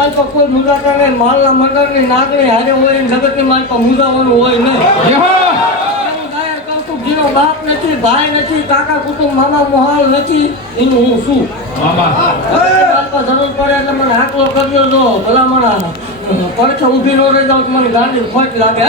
માલ પર કોઈ મુંજાતા નહીં, માલના મંડળની નાગણી હારે હોય એમ જગતની માલ પર મુંજાવાનું હોય નહીં. જેનો બાપ નથી, ભાઈ નથી, કાકા કુટુંબ, મામા મોહાલ નથી, એનું હું શું? જરૂર પડે એટલે મને હાકલો કર્યો જો ભલામણા પડખે ઊભી ન રહી જાઉં મને ગાંડી ખોટ લાગે.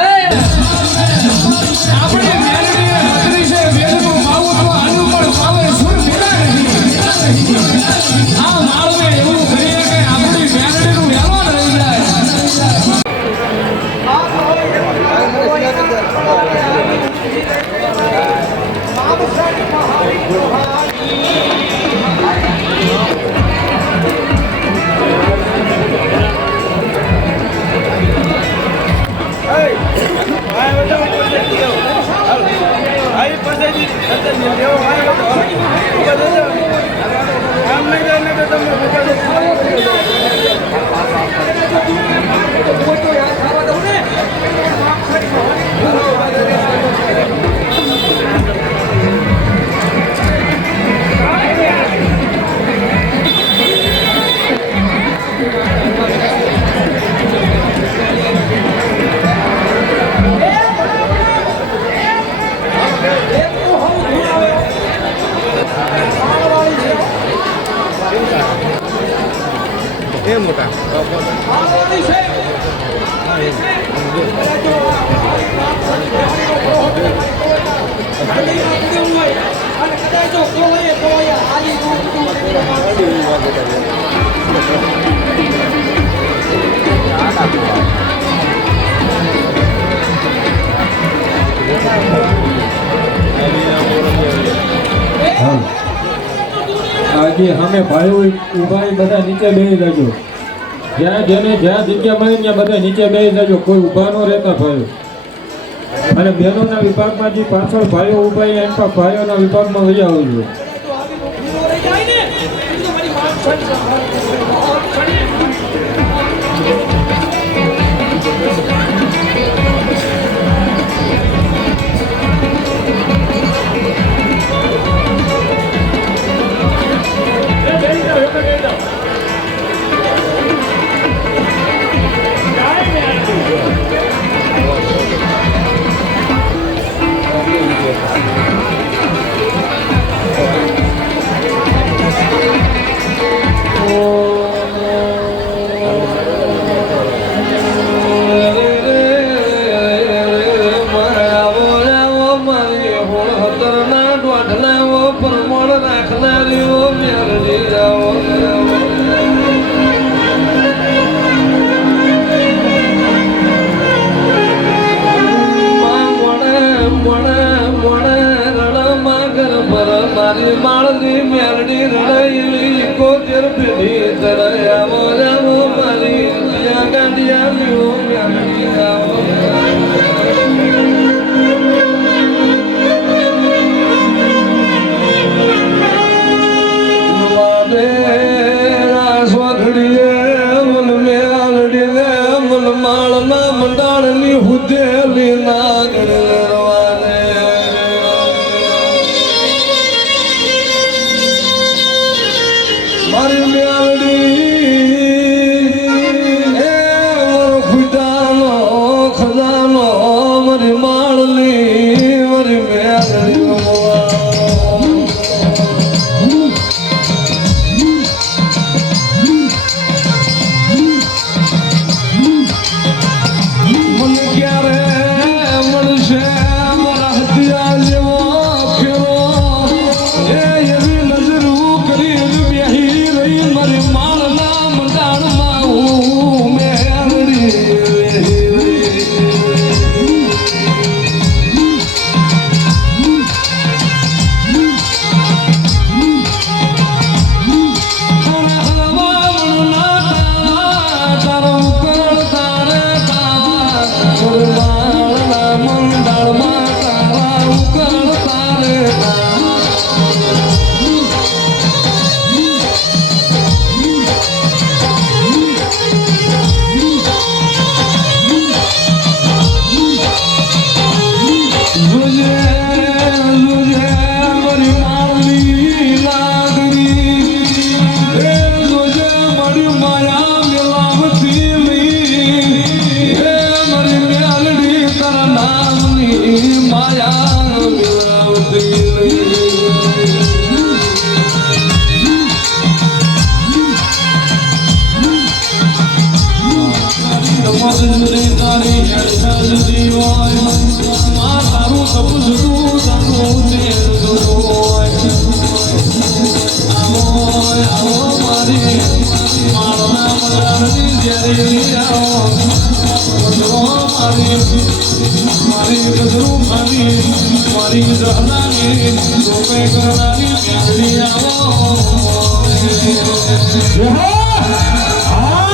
મોટા આજે અમે ભાઈઓ ઉભા બધા નીચે બેસી જજો. જ્યાં જેને જ્યાં જગ્યા મળે ત્યાં બધા નીચે બેસી જજો, કોઈ ઊભા ન રહેતા ભાઈઓ. અને બહેનોના વિભાગમાં જે પાછળ ભાઈઓ ઉભા એમ પણ ભાઈઓના વિભાગમાં વહી આવવું જોઈએ. મારી મેરડી રડાઈ કોતેર પેઢી તરાયા મોરાવો મારી ગાંડિયા લીઓ મેરડી આવો મારે રાસવાઘડીએ મન મેરડીને મન માળના મંડાળની હુદેલી નાગણ મારી મેલડી એ ખુદાનો ખજાનો મારી માળલી મારી મેલડી મને ક્યારે મજૂરી તારી હેઠળ દીવાય માં તારું સબુજ તું તારું તેલ દોય આવો મારી મારા મલાની જેરી આવો મારી ગજરું મારી જહલાની ગોપે કરનારી મેળવી આવો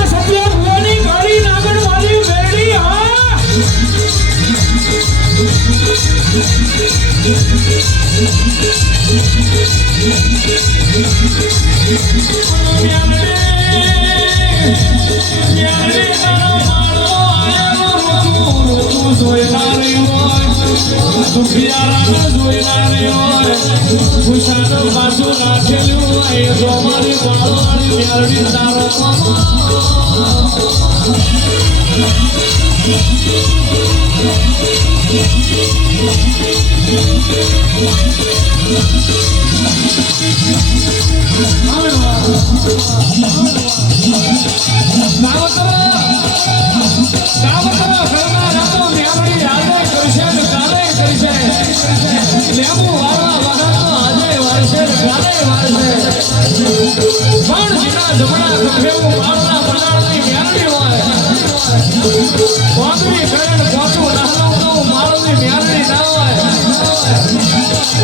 સત્ય ભુવાની કાળી નાગણ વાળી મેળી બાજુ નાખેલું મારી વાળવાની મેળવી તારો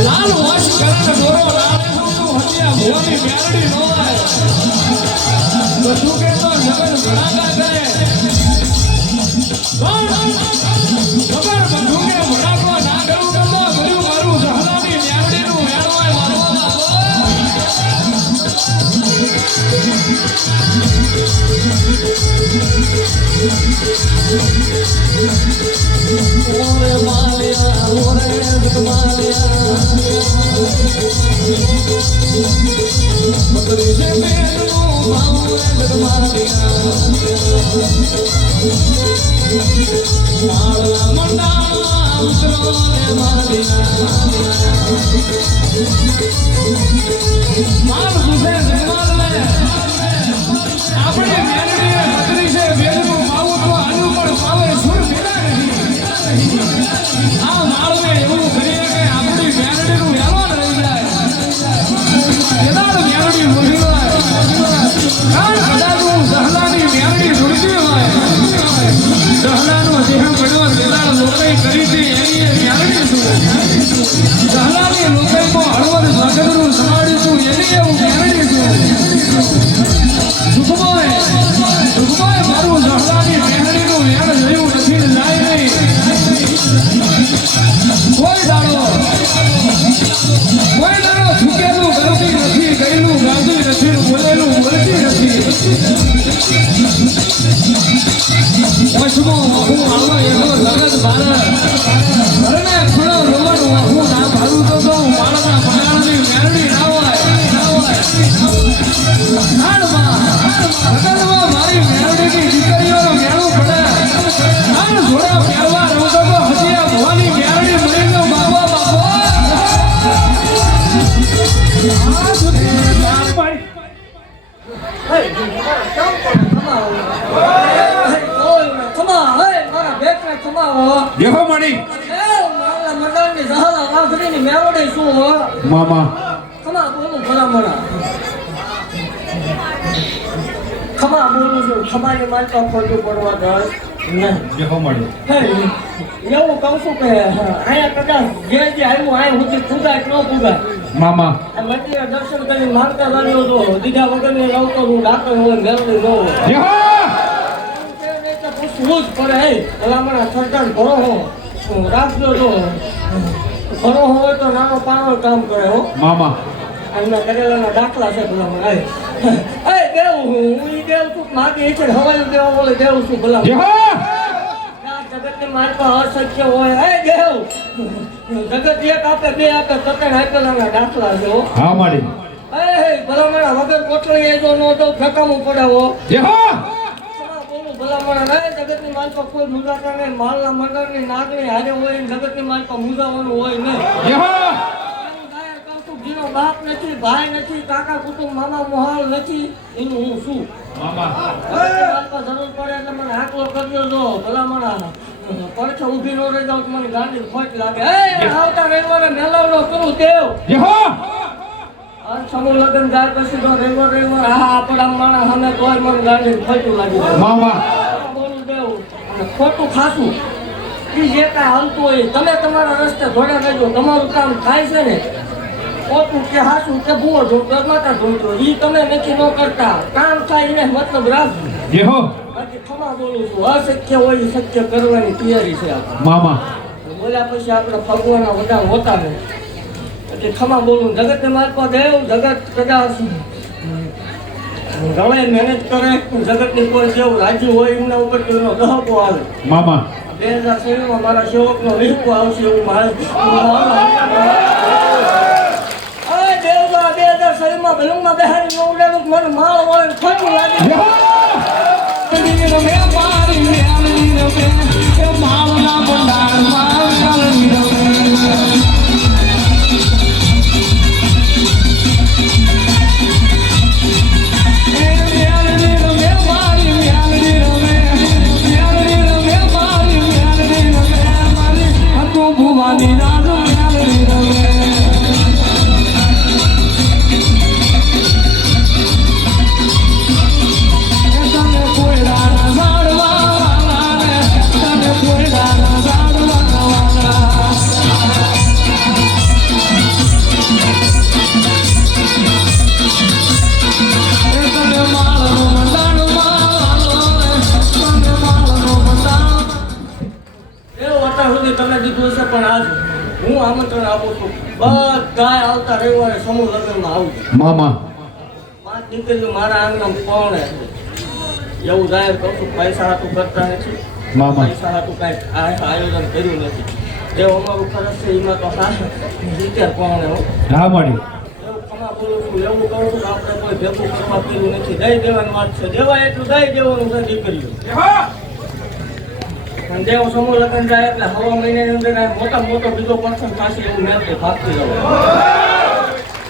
લાલ વાસ કરે ગોરો લાલ હત્યા ભોની મેરડી નો બધું કે તો જગત ભડાકા કરે ખબર બધું કે ભડાકો ના કરું તો ભર્યું મારું જહલાની મેરડી નું મેળવાય મારો ઓરે માલિયા ઓરે માલિયા મતરી જે મેરનો ઓરે માલિયા માળા મંડા ઉતરો રે માલિયા માલ સુસે જમાલે આપણે મેરડી મતરી છે વેલનું માવું તો આનું પણ પાવે સુર મેળા નહીં આ માળવે એવું કરીએ કે આપણી મેરડીનું વેલવાન રહી જાય કેદાર મેરડી મોરી હોય કાળ કદાચ હું સહલાની મેરડી છોડતી હોય સહલાનો દેહ પડ્યો કેદાર લોકાઈ કરી હતી એની મેરડી છું સહલાની લોકાઈમાં હળવદ ભગતનું સમાડીશું એની એવું મેરડી છું સુખભાઈ મારું સહલાની મેરડીનું વેણ જોયું નથી ને જાય નહીં કોઈ દાડો છૂકેલું કરતી નથી ગયેલું ગાતું નથી બોલેલું બોલતી નથી વશમાં હું આવા એનો લગત ભારત ઘરને ખૂણો રોવાનું હું ના ભાડું તો કહું માળના પગારની મેરડી ના હોય મારી મેરડીની દીકરીઓનો મેળું પડે નાન જોડા મેળવા રહું તો હજીયા ભવાની મેરડી મળી ગયો બાબા મામા ખમા બોલું છું ખમાની માલકા ફરતું પડવા જાય એવું કહું છું કે અહીંયા કદાચ જે આવ્યું આ હું પૂગાય ન પૂગાય મામા મંદિરે દર્શન કરી માનતા લાગ્યો તો દીધા વગરની રહું તો હું ડાકર હોય મેળવી ન હોય પૂછવું જ પડે હે ભલામણા સરકાર ભરો હો રાખજો તો ભરો હોય તો નાનો પાનો કામ કરે હો મામા એમના કરેલાના દાખલા છે ભલામણા એ દેવ હું ઈ દેવ તું માગી છે હવાયું દેવ બોલે દેવ છું ભલામણા જગતની માલપા અશક્ય હોય એ દેવ જગત એક આપે બે આપે તકણ આપેલાના દાખલા છે હો હા મારી એ ભલામણા વગર કોટળી એ જો નો તો ફેંકામું પડે હો બોલું ભલામણા જગતની માલપા કોઈ મુંજાતા નહીં માલના મંડળની નાગણી હારે હોય જગતની માલપા મુંજાવાનું હોય નહીં જેનો બાપ નથી ભાઈ નથી કાકા કુટુંબ મામા મોહાલ નથી એનું હું શું મામા જરૂર પડે એટલે મને હાકલો કરજો જો પડખે ઊભી નો રહી જાઉં તો મને ગાંડી ખોટ લાગે. એ આવતા રવિવારે મેલાવડો કરું દેવ. જય હો આ સમૂહ લગ્ન જાય પછી તો રવિવાર આ આપણા માણસ સામે તોય મને ગાંડી ખોટું લાગી જાય. મામા બોલું દેવ અને ખોટું ખાસું ઈ જે કાંઈ હાલતું હોય તમે તમારા રસ્તે જોડે રહેજો. તમારું કામ થાય છે ને ખોટું કે હાસું કે ભૂવો જોતો માતા જોતો ઈ તમે નથી ન કરતા. કામ થાય એને મતલબ રાખજો. જય હો બાકી ખમા બોલું છું અશક્ય હોય એ શક્ય કરવાની તૈયારી છે આપણે. મામા બોલ્યા પછી આપણે ભગવાનના વડામ હોતા ને એટલે ખમા બોલું. જગતને માલપા દેવ જગત કદાચ ગળે મહેનત કરે જગતની કોઈ જેવ રાજી હોય એમના ઉપર એનો દહકો આવે. મામા 2016 મારા સેવકનો વિહકો આવશે એવું મારે દેવમાં 2016 ભલુંમાં બહારી નો ઉડાડું મને માળ વળે ખોટું લાગે. જય હો રમે પારી મેલની રમે કે માળના ભંડારમાં કાલની રમે ભુવાની રાજો મેલની રમે તમે દીધું છે પણ આજ હું આમંત્રણ આપું છું બધા આવતા રવિવારે સમૂહ લગ્નમાં આવું. મામા 5 દીકરીઓ મારા આંગણામાં કોણ એવું જાહેર કરું છું. પૈસા હાટું કરતા નથી મામા પૈસા હાટું કાંઈ આયોજન કર્યું નથી. જે અમારું ખરચ છે એમાં તો વિચાર કોણ એવું હા મળી ખમા બોલું છું. એવું કહું છું આપણે કોઈ ભેગું કરવા કર્યું નથી. દઈ દેવાની વાત છે. દેવાય એટલું દઈ દેવાનું છે દીકરીઓ. દેવ સમૂહ લગ્ન જાય એટલે હવા મહિનાની અંદર મોટા મોટો બીજો પર્સન પાસે એવું મેં ભાગતી રહું.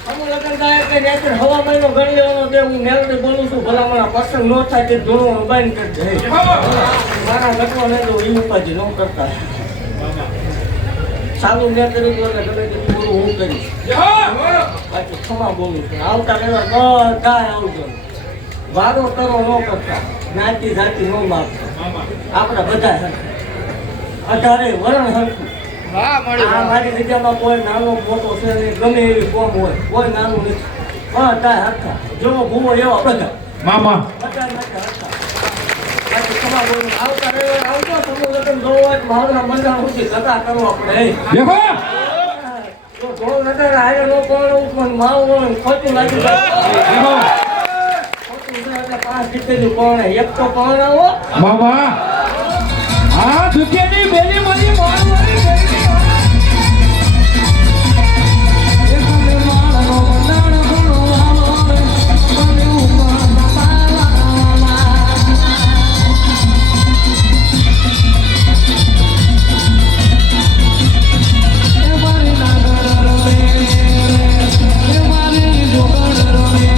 સમૂહ લગ્ન જાય એટલે ત્યાં હવા મહિનો ગણી લેવાનો દે. હું મેલડી બોલું છું ભલા મારા પર્સન ન થાય તે ધોળવાનું બંધ કરી દે. મારા ઘટવા નહીં તો એ ઉપાધિ ન કરતા સારું મેં કર્યું એટલે ગમે તે પૂરું હું કરીશ. બાકી ખમા બોલું છું. આવતા રહેવા બધા આવજો. વારો કરો ન કરતા જ્ઞાતિ જાતિ ન માગતા. આપણા બધા સરખા 18 વરણ સરખું. આ મારી જગ્યામાં કોઈ નાનો મોટો છે નહીં. ગમે એવી કોમ હોય કોઈ નાનું નથી. બધા સરખા જેવો ભૂવો એવા બધા મામા બધા માટે સરખા. બાકી ખમા બોલું. આવતા રવિવારે આવજો. સમૂહ લગ્ન જોવો હોય તો મારું મંડળ સુધી કથા કરો આપણે. જય હો જો ઢોળ નગર આયે નો કોણ મને માવું ખોટું લાગી જાય. જય હો 5 દીકરીઓ કોણ એક તો કોણ આવો મામા આ દુનિયાની બેલી મારી મારવાળી બેલી એકને માળનો મંડાણ ગુણો આવો મને ઉમા બાબા એ મારી નાગર રમે એ મારી જોગણ રમે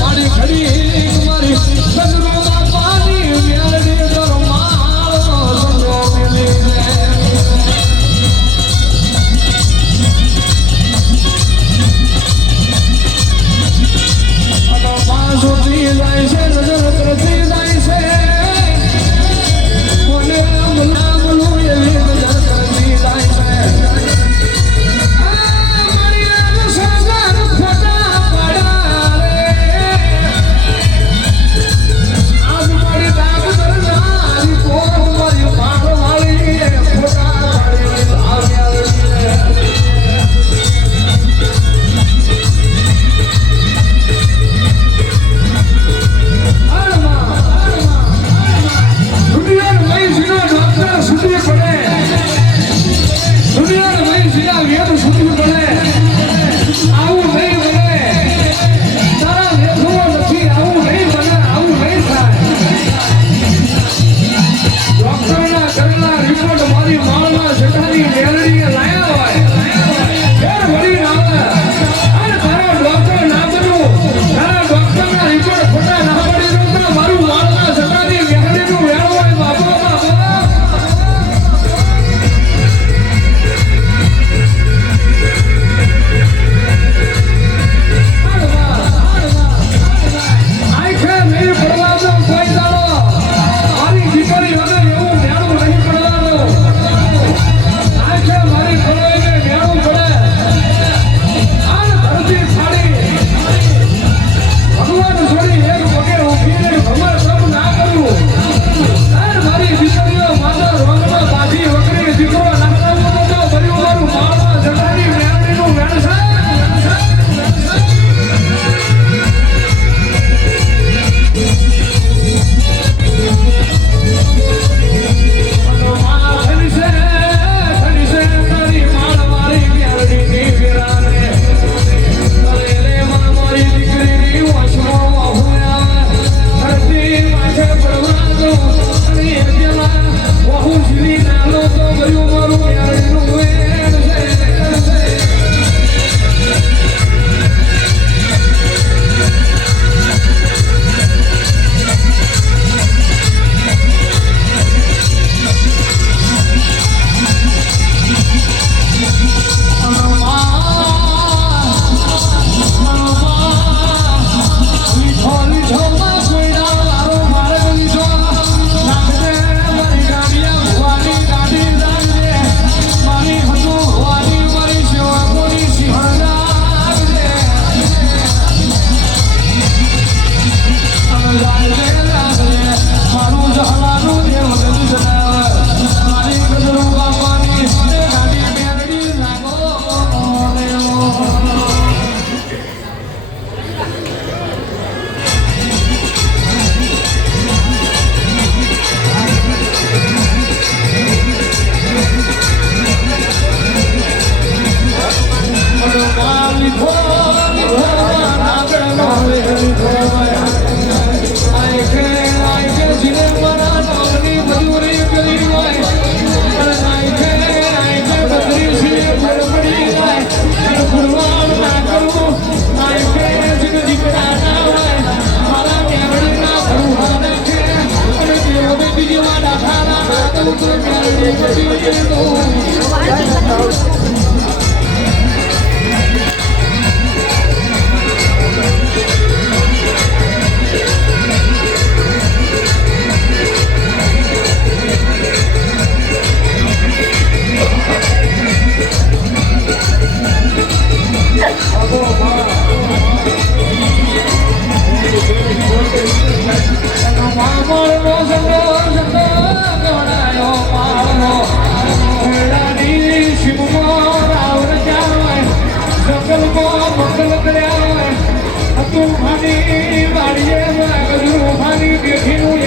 મારી ઘડી મારી સદરૂમાં પાણી મેળવી તો મારો સંગો મિલી સુતી જાય છે નજર કરતી જાય છે મને મલામલું એવી નજર કરતી જાય છે મારી આમ સાગર ફટા પડા રે આજ મારી દાગ દરનારી કોર મારી પાક વાળી ફટા પાડી આવ્યા રે તું મારી વાડીએ ગજરું મારી બેઠીનું